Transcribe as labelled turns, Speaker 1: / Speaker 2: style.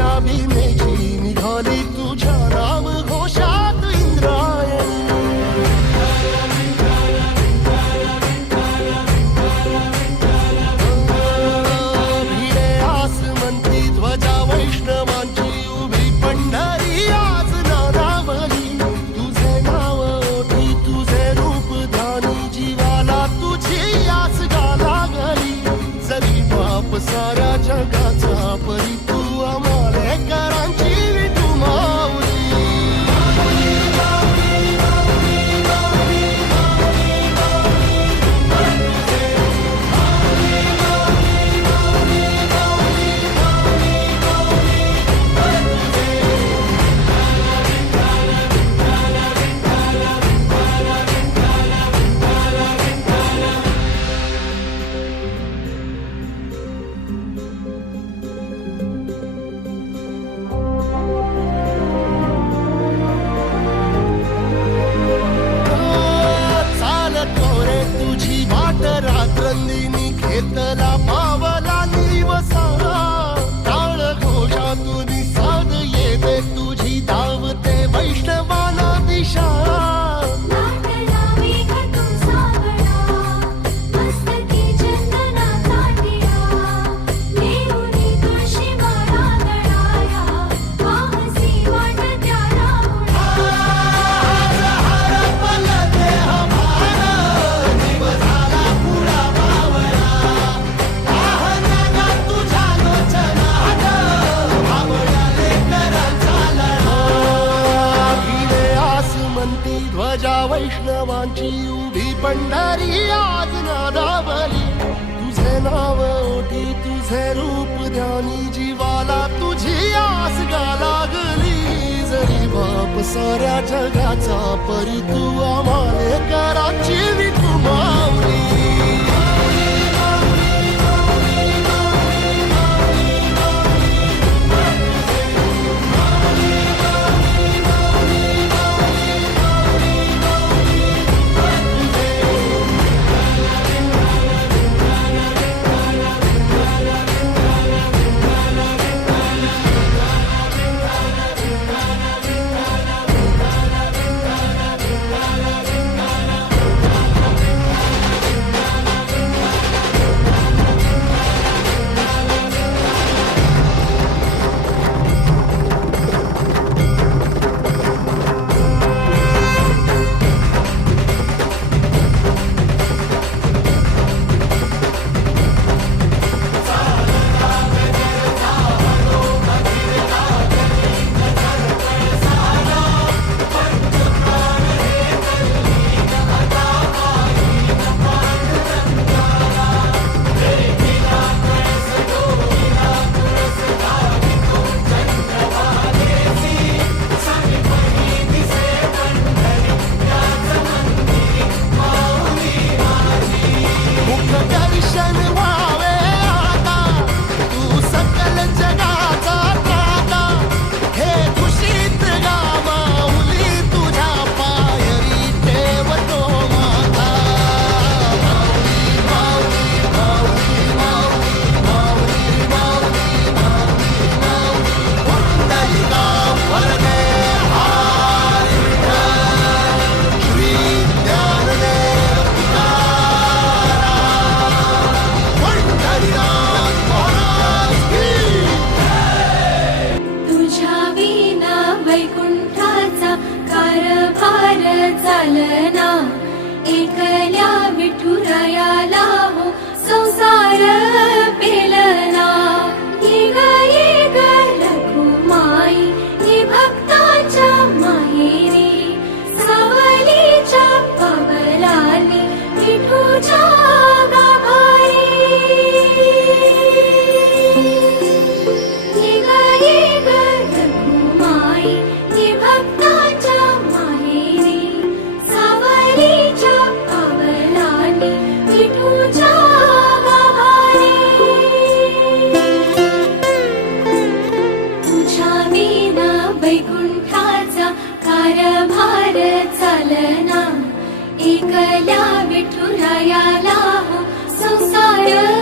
Speaker 1: tell me आमची उभी पंढरी आज नादावली. तुझे नाव ओठी तुझे रूप ध्यानी जीवाला तुझी आस गा लागली. जरी बाप साऱ्या जगाचा परी तू आम्हाला कराची
Speaker 2: संसार